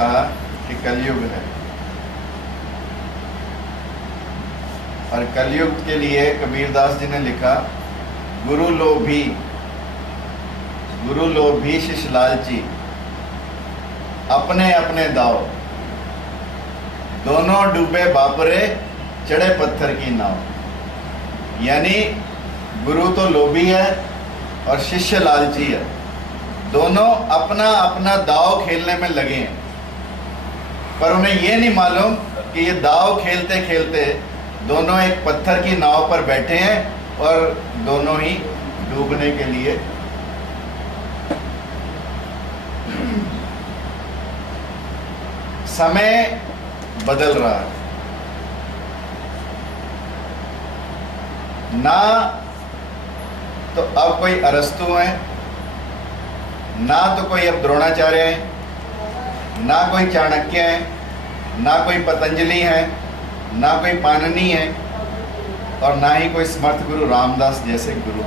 कहा कि कलयुग है और कलयुग के लिए कबीरदास जी ने लिखा, गुरु लोभी शिष्य लालची, अपने अपने दाव, दोनों डूबे बापरे, चढ़े पत्थर की नाव। यानी गुरु तो लोभी है और शिष्य लालची है, दोनों अपना अपना दाव खेलने में लगे हैं, पर उन्हें यह नहीं मालूम कि ये दाव खेलते खेलते दोनों एक पत्थर की नाव पर बैठे हैं और दोनों ही डूबने के लिए समय बदल रहा है। ना तो अब कोई अरस्तु है, ना तो कोई अब द्रोणाचार्य है, ना कोई चाणक्य है, ना कोई पतंजलि है, ना कोई पाणिनि है और ना ही कोई समर्थ गुरु रामदास जैसे गुरु।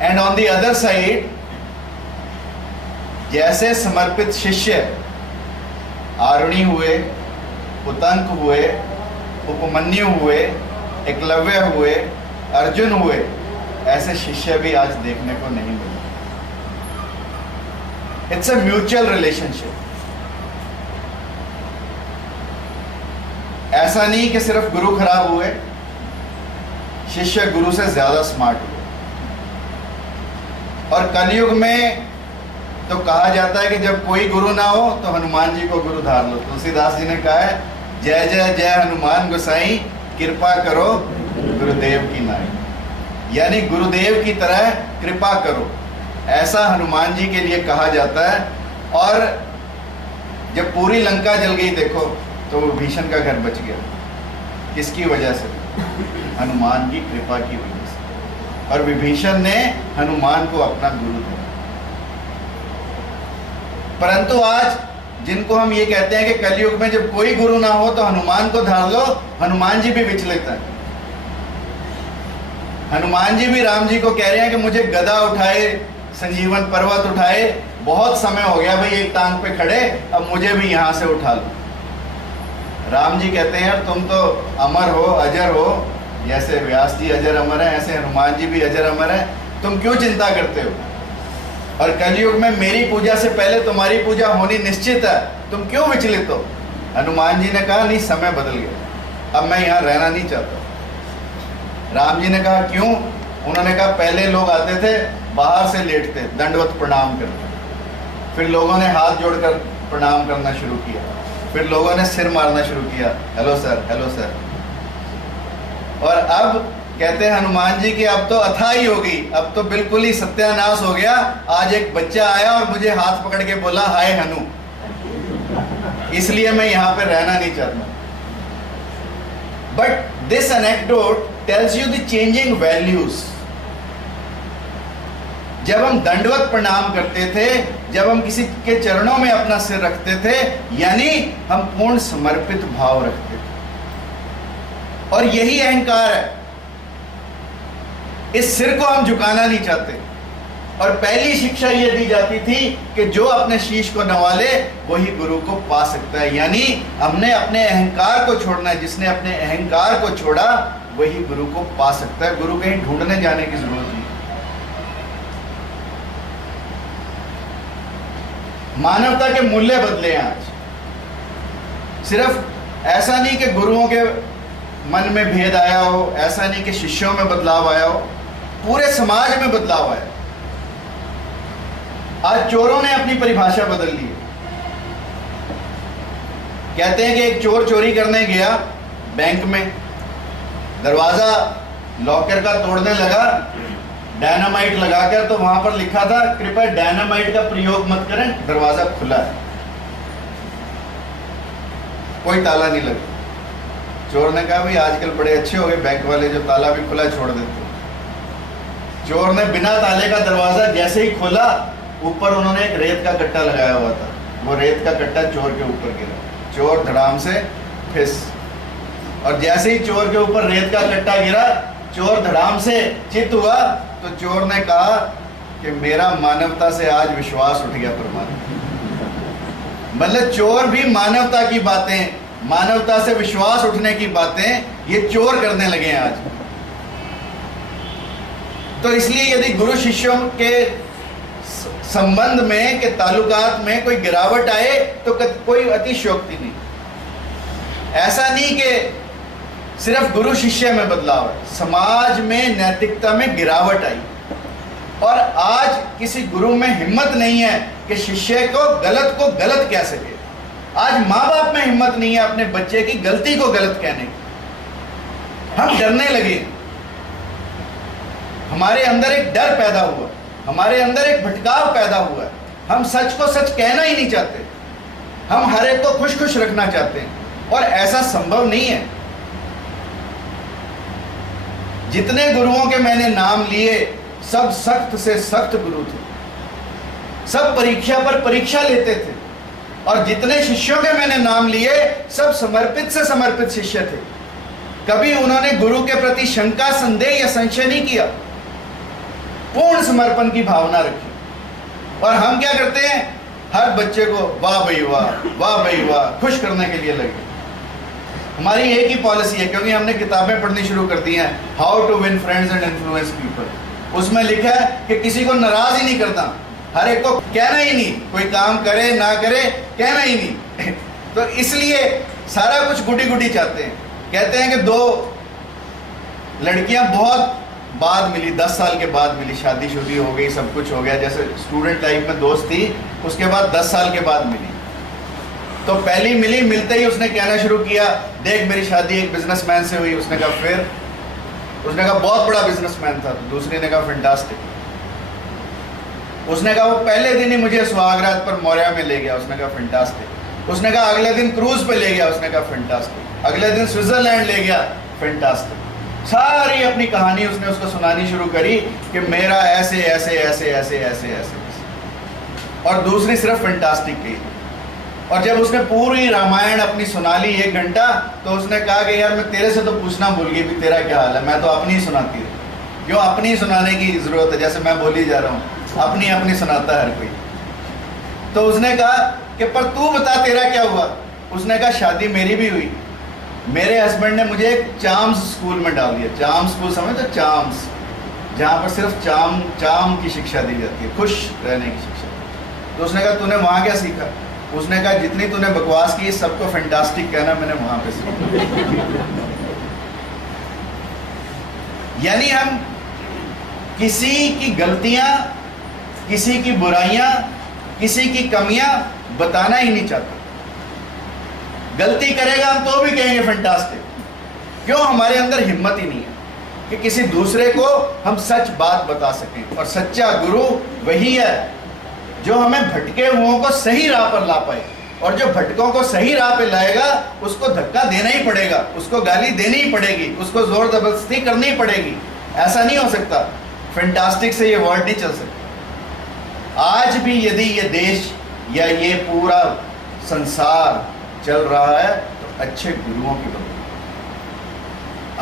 And on the other side, जैसे समर्पित शिष्य आरुणि हुए, उतंक हुए, उपमन्यु हुए, एकलव्य हुए, अर्जुन हुए, ऐसे शिष्य भी आज देखने को नहीं मिले। It's a mutual relationship. ऐसा नहीं कि सिर्फ गुरु खराब हुए, शिष्य गुरु से ज्यादा स्मार्ट हुए। और कलयुग में तो कहा जाता है कि जब कोई गुरु ना हो तो हनुमान जी को गुरु धार लो। तुलसीदास जी ने कहा है, जय जय जय हनुमान गोसाई, कृपा करो गुरुदेव की नाई। यानी गुरुदेव की तरह कृपा करो, ऐसा हनुमान जी के लिए कहा जाता है। और जब पूरी लंका जल गई देखो, तो विभीषण का घर बच गया। किसकी वजह से? हनुमान की कृपा की वजह से। और विभीषण ने हनुमान को अपना गुरु दिया। परंतु आज जिनको हम ये कहते हैं कि कलयुग में जब कोई गुरु ना हो तो हनुमान को धार लो, हनुमान जी भी विचलित हैं। हनुमान जी भी राम जी को कह रहे हैं कि मुझे गदा उठाए, संजीवन पर्वत उठाए, बहुत समय हो गया भाई एक टांग पे खड़े, अब मुझे भी यहां से उठा लो। राम जी कहते हैं, यार तुम तो अमर हो, अजर हो, जैसे व्यास जी अजर अमर है, ऐसे हनुमान जी भी अजर अमर है, तुम क्यों चिंता करते हो? और कलयुग में मेरी पूजा से पहले तुम्हारी पूजा होनी निश्चित है, तुम क्यों विचलित हो? हनुमान जी ने कहा, नहीं, समय बदल गया, अब मैं यहाँ रहना नहीं चाहता। राम जी ने कहा, क्यों? उन्होंने कहा, पहले लोग आते थे, बाहर से लेटते, दंडवत प्रणाम करते, फिर लोगों ने हाथ जोड़कर प्रणाम करना शुरू किया, फिर लोगों ने सिर मारना शुरू किया, हेलो सर, हेलो सर। और अब कहते हैं हनुमान जी की अब तो अथाई होगी, अब तो बिल्कुल ही सत्यानाश हो गया। आज एक बच्चा आया और मुझे हाथ पकड़ के बोला, हाय हनु, इसलिए मैं यहां पे रहना नहीं चाहता। But this anecdote tells you the changing values. जब हम दंडवत प्रणाम करते थे, जब हम किसी के चरणों में अपना सिर रखते थे, यानी हम पूर्ण समर्पित भाव रखते थे। और यही अहंकार है, इस सिर को हम झुकाना नहीं चाहते। और पहली शिक्षा यह दी जाती थी कि जो अपने शीश को नवा ले वही गुरु को पा सकता है। यानी हमने अपने अहंकार को छोड़ना है, जिसने अपने अहंकार को छोड़ा वही गुरु को पा सकता है। गुरु कहीं ढूंढने जाने की जरूरत नहीं। मानवता के मूल्य बदले हैं आज। सिर्फ ऐसा नहीं कि गुरुओं के मन में भेद आया हो, ऐसा नहीं कि शिष्यों में बदलाव आया हो, पूरे समाज में बदलाव आया। आज चोरों ने अपनी परिभाषा बदल ली है। कहते हैं कि एक चोर चोरी करने गया बैंक में, दरवाजा लॉकर का तोड़ने लगा डायनामाइट लगाकर, तो वहां पर लिखा था, कृपया डायनामाइट का प्रयोग मत करें, दरवाजा खुला है, कोई ताला नहीं लगा। चोर ने कहा, भाई आजकल बड़े अच्छे हो गए बैंक वाले, जो ताला भी खुला छोड़ देते। चोर ने बिना ताले का दरवाजा जैसे ही खोला, ऊपर उन्होंने एक रेत का कट्टा लगाया हुआ था, वो रेत का कट्टा चोर के ऊपर गिरा, चोर धड़ाम से फिस। और जैसे ही चोर के ऊपर रेत का कट्टा गिरा, चोर धड़ाम से चित हुआ, तो चोर ने कहा कि मेरा मानवता से आज विश्वास उठ गया परमात्मा। मतलब चोर भी मानवता की बातें, मानवता से विश्वास उठने की बातें ये चोर करने लगे हैं आज। तो इसलिए यदि गुरु शिष्यों के संबंध में, के ताल्लुकात में कोई गिरावट आए तो कोई अतिशयोक्ति नहीं। ऐसा नहीं कि सिर्फ गुरु शिष्य में बदलाव है, समाज में नैतिकता में गिरावट आई और आज किसी गुरु में हिम्मत नहीं है कि शिष्य को गलत कह सके। आज माँ बाप में हिम्मत नहीं है अपने बच्चे की गलती को गलत कहने की। हम डरने लगे, हमारे अंदर एक डर पैदा हुआ, हमारे अंदर एक भटकाव पैदा हुआ है। हम सच को सच कहना ही नहीं चाहते, हम हर एक को खुश खुश रखना चाहते हैं और ऐसा संभव नहीं है। जितने गुरुओं के मैंने नाम लिए सब सख्त से सख्त गुरु थे, सब परीक्षा पर परीक्षा लेते थे और जितने शिष्यों के मैंने नाम लिए सब समर्पित से समर्पित शिष्य थे। कभी उन्होंने गुरु के प्रति शंका, संदेह या संशय नहीं किया, पूर्ण समर्पण की भावना रखी। और हम क्या करते हैं, हर बच्चे को वाह भाई वाह, वाह भाई वाह खुश करने के लिए लगे। हमारी एक ही पॉलिसी है, क्योंकि हमने किताबें पढ़नी शुरू कर दी हैं, how to win friends and influence people. उसमें लिखा है कि किसी को नाराज ही नहीं करता, हर एक को कहना ही नहीं, कोई काम करे ना करे कहना ही नहीं। तो इसलिए सारा कुछ गुडी गुडी चाहते हैं। कहते हैं कि दो लड़कियां बहुत बाद मिली, 10 साल के बाद मिली, शादी शुदी हो गई, सब कुछ हो गया, जैसे स्टूडेंट लाइफ में दोस्त थी, उसके बाद 10 साल के बाद मिली। तो पहली मिली, मिलते ही उसने कहना शुरू किया, देख मेरी शादी एक बिजनेसमैन से हुई। उसने कहा फिर? उसने कहा बहुत बड़ा बिजनेसमैन था। दूसरी ने कहा फैंटास्टिक। उसने कहा वो पहले दिन ही मुझे सुहागरात पर मौर्या में ले गया। उसने कहा फैंटास्टिक। उसने कहा अगले दिन क्रूज पे ले गया। उसने कहा फैंटास्टिक। अगले दिन स्विट्जरलैंड ले गया। फैंटास्टिक। सारी अपनी कहानी उसने उसको सुनानी शुरू करी कि मेरा ऐसे ऐसे ऐसे ऐसे ऐसे ऐसे, और दूसरी सिर्फ फैंटास्टिक की। और जब उसने पूरी रामायण अपनी सुना ली 1 घंटा, तो उसने कहा कि यार मैं तेरे से तो पूछना भूल गई भी तेरा क्या हाल है, मैं तो अपनी ही सुनाती हूँ। क्यों अपनी सुनाने की जरूरत है, जैसे मैं बोली जा रहा हूँ, अपनी अपनी सुनाता है हर कोई। तो उसने कहा कि पर तू बता तेरा क्या हुआ। उसने कहा शादी मेरी भी हुई, मेरे हस्बैंड ने मुझे एक चाम्स स्कूल में डाल दिया। चाम्स स्कूल समझ तो, चाम्स, जहाँ पर सिर्फ चाम की शिक्षा दी जाती है, खुश रहने की शिक्षा। तो उसने कहा तूने वहाँ क्या सीखा। उसने कहा जितनी तूने बकवास की सबको फैंटास्टिक कहना मैंने वहां पे सीखा। यानी हम किसी की गलतियां, किसी की बुराइयां, किसी की कमियां बताना ही नहीं चाहते। गलती करेगा हम तो भी कहेंगे फैंटास्टिक। क्यों? हमारे अंदर हिम्मत ही नहीं है कि किसी दूसरे को हम सच बात बता सकें। और सच्चा गुरु वही है जो हमें भटके हुओं को सही राह पर ला पाए। और जो भटकों को सही राह पे लाएगा उसको धक्का देना ही पड़ेगा, उसको गाली देनी ही पड़ेगी, उसको जोर जबरदस्ती करनी पड़ेगी। ऐसा नहीं हो सकता, फैंटास्टिक से ये वर्ड नहीं चल सकता। आज भी यदि ये देश या ये पूरा संसार चल रहा है तो अच्छे गुरुओं की वजह।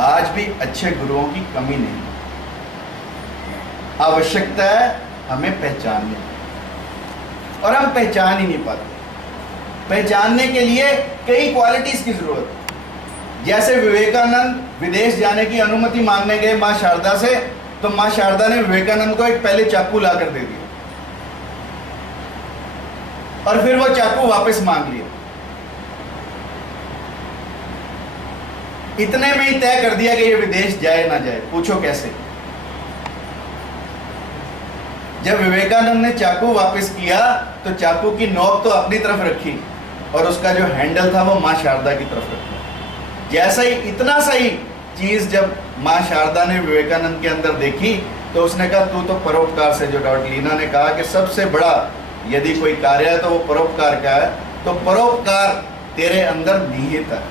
आज भी अच्छे गुरुओं की कमी नहीं। आवश्यकता है हमें पहचानने की, और हम पहचान ही नहीं पाते। पहचानने के लिए कई क्वालिटीज की जरूरत है। जैसे विवेकानंद विदेश जाने की अनुमति मांगने गए मां शारदा से, तो मां शारदा ने विवेकानंद को एक पहले चाकू लाकर दे दिया और फिर वो चाकू वापस मांग लिया। इतने में ही तय कर दिया कि ये विदेश जाए ना जाए। पूछो कैसे? जब विवेकानंद ने चाकू वापस किया तो चाकू की नोक तो अपनी तरफ रखी और उसका जो हैंडल था वो मां शारदा की तरफ रखा। जैसा ही इतना सही चीज जब मां शारदा ने विवेकानंद के अंदर देखी तो उसने कहा तू तो परोपकार से, जो डॉक्टर लीना ने कहा कि सबसे बड़ा यदि कोई कार्य है तो वो परोपकार का है, तो परोपकार तेरे अंदर निहित है।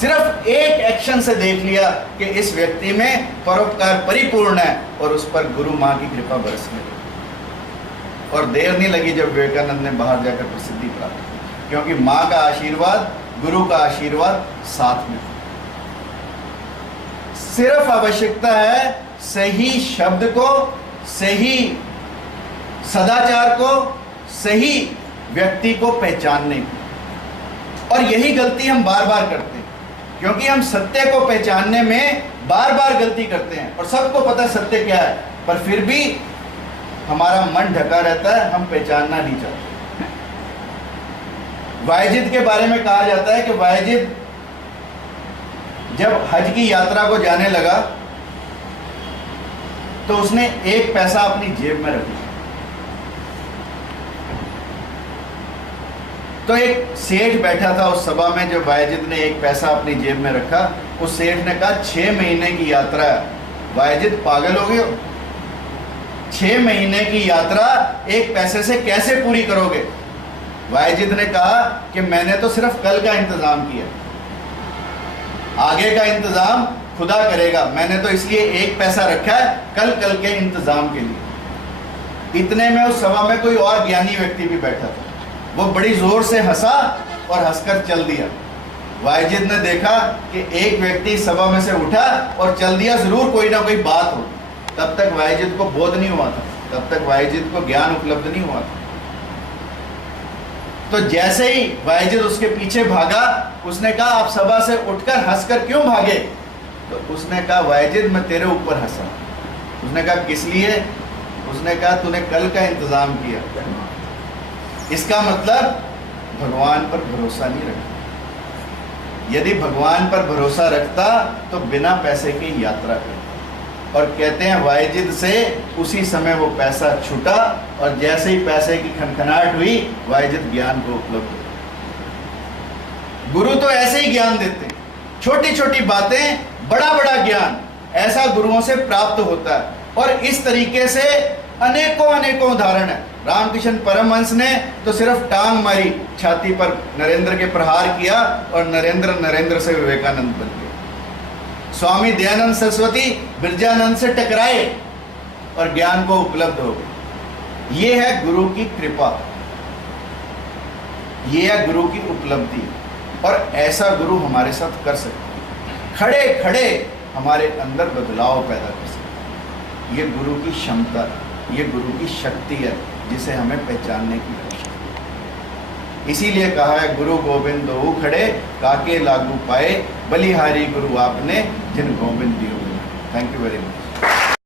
सिर्फ एक एक्शन से देख लिया कि इस व्यक्ति में परोपकार परिपूर्ण है और उस पर गुरु मां की कृपा बरसने लगी। और देर नहीं लगी जब विवेकानंद ने बाहर जाकर प्रसिद्धि प्राप्त की, क्योंकि मां का आशीर्वाद, गुरु का आशीर्वाद साथ में। सिर्फ आवश्यकता है सही शब्द को सही सदाचार को, सही व्यक्ति को पहचानने की। और यही गलती हम बार बार करते हैं, क्योंकि हम सत्य को पहचानने में बार बार गलती करते हैं और सबको पता है सत्य क्या है, पर फिर भी हमारा मन ढका रहता है, हम पहचानना नहीं चाहते। वायजिद के बारे में कहा जाता है कि वायजिद जब हज की यात्रा को जाने लगा तो उसने एक पैसा अपनी जेब में रखा। तो एक सेठ बैठा था उस सभा में, जो वायजिद ने एक पैसा अपनी जेब में रखा, उस सेठ ने कहा 6 महीने की यात्रा है। वायजिद पागल हो गए हो? 6 महीने की यात्रा एक पैसे से कैसे पूरी करोगे? वायजिद ने कहा कि मैंने तो सिर्फ कल का इंतजाम किया, आगे का इंतजाम खुदा करेगा, मैंने तो इसलिए एक पैसा रखा है कल के इंतजाम के लिए। इतने में उस सभा में कोई और ज्ञानी व्यक्ति भी बैठा था, वो बड़ी जोर से हंसा और हंसकर चल दिया। वायजिद ने देखा कि एक व्यक्ति सभा में से उठा और चल दिया, जरूर कोई ना कोई बात हो। तब तक वायजिद को बोध नहीं हुआ था, तब तक वायजिद को ज्ञान उपलब्ध नहीं हुआ था। तो जैसे ही वायजिद उसके पीछे भागा, उसने कहा आप सभा से उठकर हंसकर क्यों भागे? तो उसने कहा वायजिद मैं तेरे ऊपर हंसा। उसने कहा किस लिए? उसने कहा तूने कल का इंतजाम किया। इसका मतलब भगवान पर भरोसा नहीं रखता। यदि भगवान पर भरोसा रखता तो बिना पैसे की यात्रा करता। और कहते हैं वायजिद से उसी समय वो पैसा छूटा और जैसे ही पैसे की खनखनाहट हुई, वायजिद ज्ञान को उपलब्ध हुआ। गुरु तो ऐसे ही ज्ञान देते हैं, छोटी छोटी बातें, बड़ा बड़ा ज्ञान ऐसा गुरुओं से प्राप्त होता है। और इस तरीके से अनेकों अनेकों उदाहरण है। रामकृष्ण परमहंस ने तो सिर्फ टांग मारी छाती पर, नरेंद्र के प्रहार किया और नरेंद्र से विवेकानंद बन गया। स्वामी दयानंद सरस्वती बिरजानंद से टकराए और ज्ञान को उपलब्ध हो गए। ये है गुरु की कृपा, ये है गुरु की उपलब्धि। और ऐसा गुरु हमारे साथ कर सकते, खड़े खड़े हमारे अंदर बदलाव पैदा कर सकते। ये गुरु की क्षमता, ये गुरु की शक्ति है, जिसे हमें पहचानने की आवश्यकता है। इसीलिए कहा है गुरु गोविंद दो खड़े, काके लागू पाए, बलिहारी गुरु आपने जिन गोविंद दियो। Thank you very much.